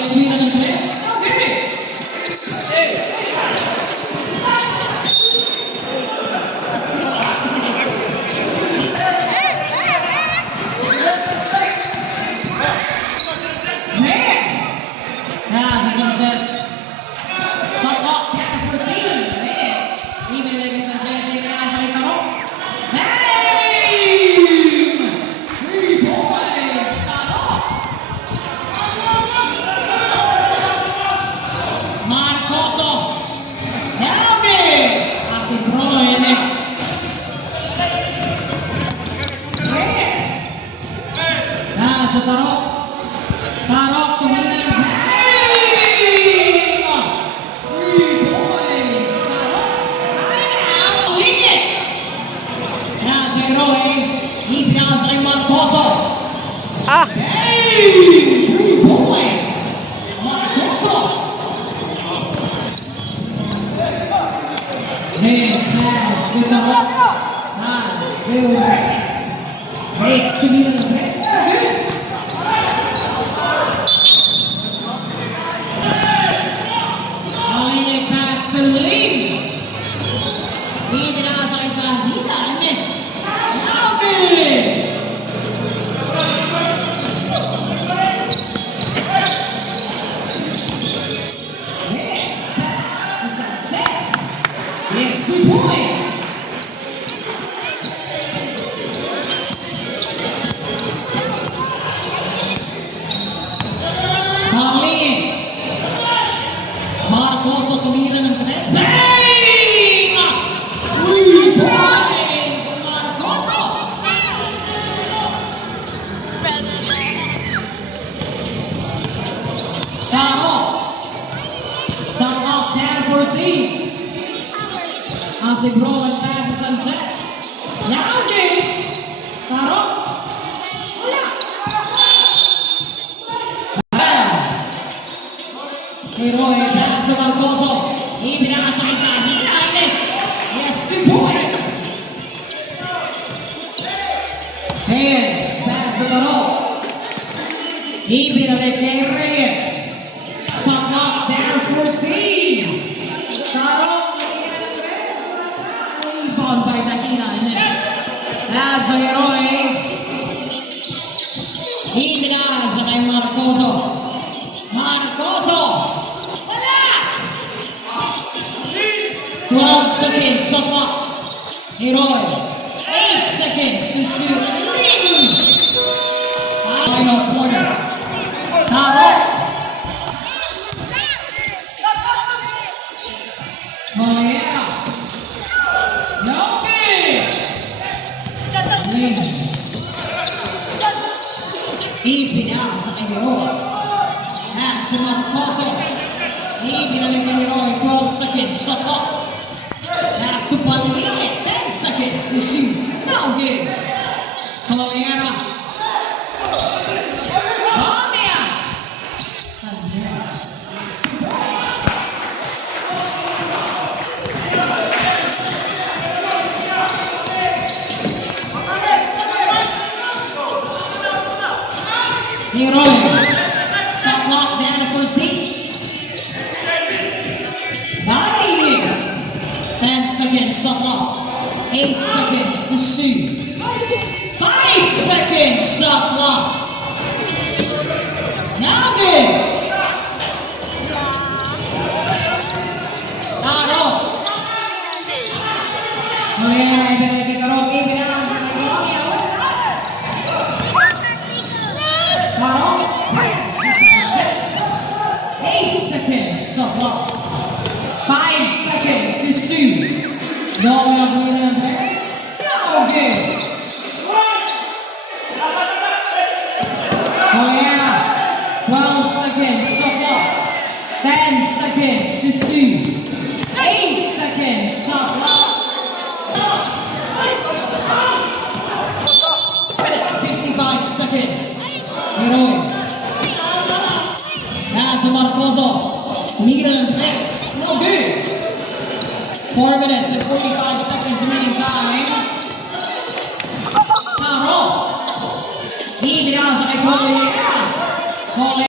Sweden and Press. Okay. Yes. Now, Sanchez. Shot clock down 14. Yes. Even ladies and gentlemen, now sa ito. Name! 3 points. Start off. Marcoso. Helge. Así Broen. Yes. Now sa Tarok. Tarok tumingin. Ibinasa kay Marcoso. Hey! 3 points. Marcoso. Yes, pass to the rock. Pass to Rex. Rex to the Rex. Good. Okay, pass to Lim. Ibinasa kay Sandita. Now good. Yes, pass to Sanchez. Yes, 2 points. Paulingin. Marcoso tumira ng 3. Bang! 3 points. Marcoso. Taro. Shot off down 14. Asibro and passes Sanchez. Now game. Taro. Wala. Heroe pass sa Marcoso. Ibinasa kay Kahina. Yes, 2 points. Reyes pass sa Taro. Ibinalik kay Reyes. Shot off down 14. Taro. Rebound by Kahina. That's a Heroe. Ibinasa kay Marcoso. Marcoso. Wala! 12 seconds. Shot off. Heroe. 8 seconds to shoot. Final quarter. Taro. Oh yeah. No good. Ling. Ibinasa kay Heroe. That's a Marcoso. Ibinalik kay Heroe. 12 seconds. Shot off. That's to Palinit. 10 seconds to shoot. No good. Colera. Bomia. Sanchez. Heroe. Shot clock down to 14. Palinit. 10 seconds. Shot clock. 8 seconds to shoot. 5 seconds. Shot clock. Now good. Taro. Colera. Ibinalik kay Taro. Ibinasa kay Romeo. Taro. Sanchez. 8 seconds. Shot clock. 5 seconds to shoot. Going up with an advance. No good. Oh yeah. 12 seconds. Shot clock. 10 seconds to shoot. 8 seconds. Shot clock. Minutes. 55 seconds. Heroe. That's a Marcoso. Middle in place. No good. 4 minutes and 45 seconds remaining time. Taro. Ibinasa kay Colera.